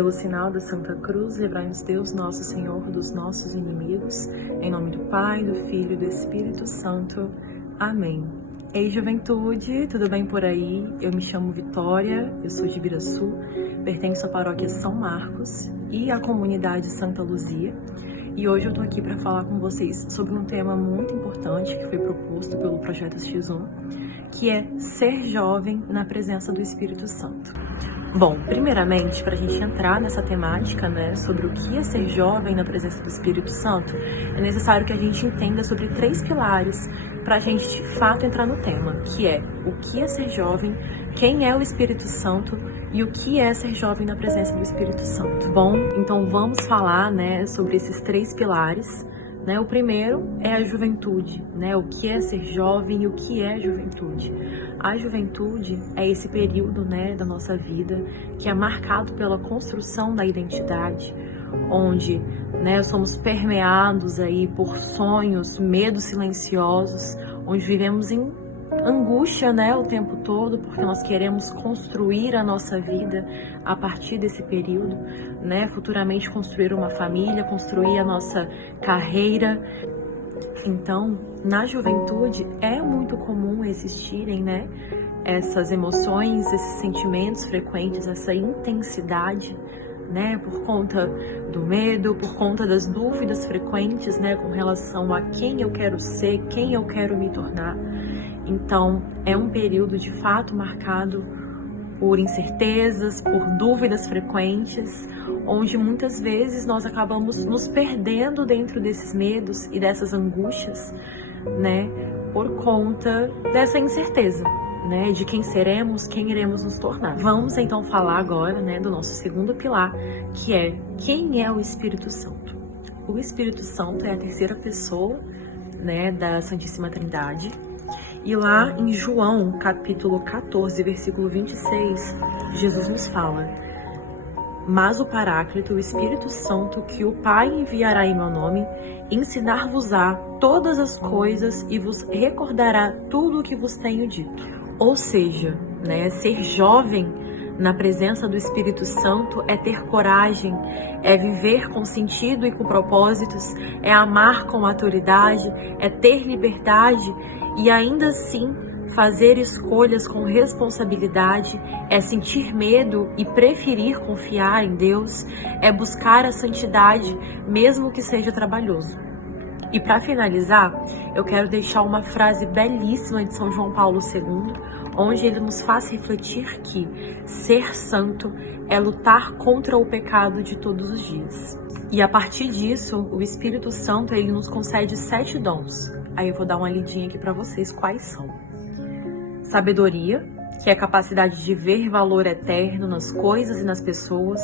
Pelo sinal da Santa Cruz, livrai-nos Deus, nosso Senhor, dos nossos inimigos. Em nome do Pai, do Filho e do Espírito Santo. Amém. Ei, juventude, tudo bem por aí? Eu me chamo Vitória, eu sou de Ibiraçu, pertenço à paróquia São Marcos e à comunidade Santa Luzia. E hoje eu tô aqui para falar com vocês sobre um tema muito importante que foi proposto pelo Projeto X1, que é ser jovem na presença do Espírito Santo. Bom, primeiramente, para a gente entrar nessa temática, né, sobre o que é ser jovem na presença do Espírito Santo, é necessário que a gente entenda sobre 3 pilares para a gente, de fato, entrar no tema, que é o que é ser jovem, quem é o Espírito Santo e o que é ser jovem na presença do Espírito Santo. Bom, então vamos falar, né, sobre esses 3 pilares. O primeiro é a juventude, o que é ser jovem e o que é juventude. A juventude é esse período, da nossa vida que é marcado pela construção da identidade, onde somos permeados aí por sonhos, medos silenciosos, onde vivemos em angústia, o tempo todo, porque nós queremos construir a nossa vida a partir desse período, futuramente construir uma família, construir a nossa carreira. Então, na juventude é muito comum existirem, essas emoções, esses sentimentos frequentes, essa intensidade, por conta do medo, por conta das dúvidas frequentes, com relação a quem eu quero ser, quem eu quero me tornar. Então, é um período de fato marcado por incertezas, por dúvidas frequentes, onde muitas vezes nós acabamos nos perdendo dentro desses medos e dessas angústias, por conta dessa incerteza, de quem seremos, quem iremos nos tornar. Vamos então falar agora, do nosso segundo pilar, que é quem é o Espírito Santo. O Espírito Santo é a terceira pessoa, da Santíssima Trindade. E lá em João, capítulo 14, versículo 26, Jesus nos fala: mas o Paráclito, o Espírito Santo, que o Pai enviará em meu nome, ensinar-vos-á todas as coisas e vos recordará tudo o que vos tenho dito. Ou seja, ser jovem na presença do Espírito Santo é ter coragem, é viver com sentido e com propósitos, é amar com maturidade, é ter liberdade e ainda assim fazer escolhas com responsabilidade, é sentir medo e preferir confiar em Deus, é buscar a santidade mesmo que seja trabalhoso. E para finalizar, eu quero deixar uma frase belíssima de São João Paulo II, onde ele nos faz refletir que ser santo é lutar contra o pecado de todos os dias. E a partir disso, o Espírito Santo ele nos concede 7 dons. Aí eu vou dar uma lidinha aqui para vocês quais são. Sabedoria, que é a capacidade de ver valor eterno nas coisas e nas pessoas.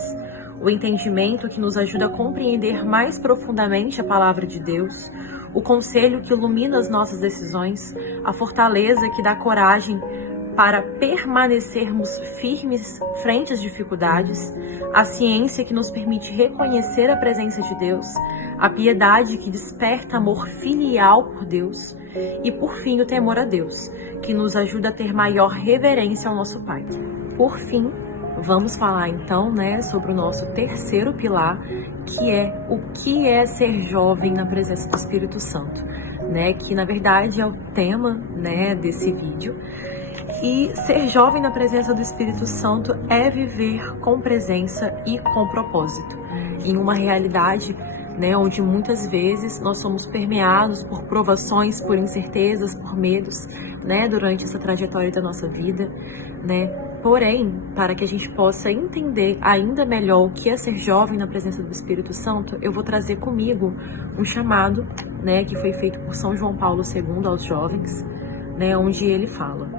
O entendimento, que nos ajuda a compreender mais profundamente a palavra de Deus. O conselho, que ilumina as nossas decisões. A fortaleza, que dá coragem para permanecermos firmes frente às dificuldades, a ciência, que nos permite reconhecer a presença de Deus, a piedade, que desperta amor filial por Deus, e por fim o temor a Deus, que nos ajuda a ter maior reverência ao nosso Pai. Por fim, vamos falar então, sobre o nosso terceiro pilar, que é o que é ser jovem na presença do Espírito Santo, que na verdade é o tema, desse vídeo. E ser jovem na presença do Espírito Santo é viver com presença e com propósito, em uma realidade, onde muitas vezes nós somos permeados por provações, por incertezas, por medos, durante essa trajetória da nossa vida, Porém, para que a gente possa entender ainda melhor o que é ser jovem na presença do Espírito Santo, eu vou trazer comigo um chamado, que foi feito por São João Paulo II aos jovens, onde ele fala: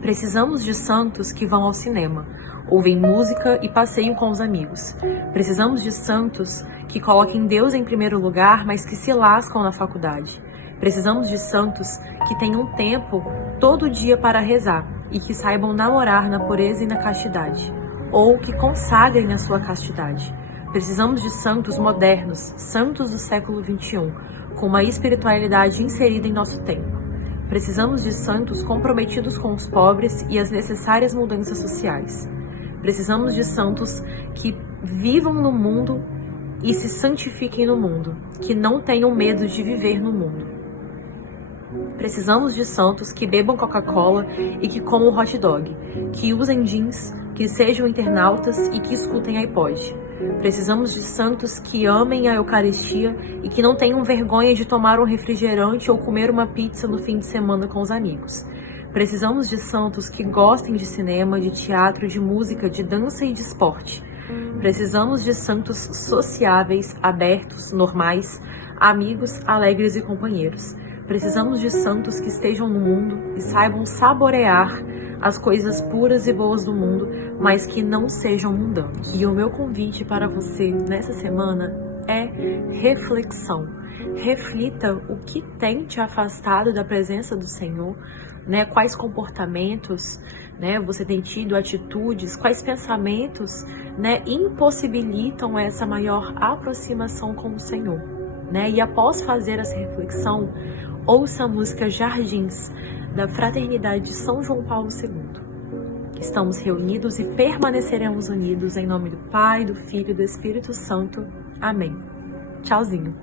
precisamos de santos que vão ao cinema, ouvem música e passeiam com os amigos. Precisamos de santos que coloquem Deus em primeiro lugar, mas que se lascam na faculdade. Precisamos de santos que tenham tempo todo dia para rezar e que saibam namorar na pureza e na castidade, ou que consagrem a sua castidade. Precisamos de santos modernos, santos do século XXI, com uma espiritualidade inserida em nosso tempo. Precisamos de santos comprometidos com os pobres e as necessárias mudanças sociais. Precisamos de santos que vivam no mundo e se santifiquem no mundo, que não tenham medo de viver no mundo. Precisamos de santos que bebam Coca-Cola e que comam hot dog, que usem jeans, que sejam internautas e que escutem iPod. Precisamos de santos que amem a Eucaristia e que não tenham vergonha de tomar um refrigerante ou comer uma pizza no fim de semana com os amigos. Precisamos de santos que gostem de cinema, de teatro, de música, de dança e de esporte. Precisamos de santos sociáveis, abertos, normais, amigos, alegres e companheiros. Precisamos de santos que estejam no mundo e saibam saborear as coisas puras e boas do mundo, mas que não sejam mundanos. E o meu convite para você nessa semana é reflexão. Reflita o que tem te afastado da presença do Senhor, né? Quais comportamentos, né, você tem tido, atitudes, quais pensamentos, né, impossibilitam essa maior aproximação com o Senhor, né? E após fazer essa reflexão, ouça a música Jardins, da Fraternidade de São João Paulo II. Estamos reunidos e permaneceremos unidos em nome do Pai, do Filho e do Espírito Santo. Amém. Tchauzinho.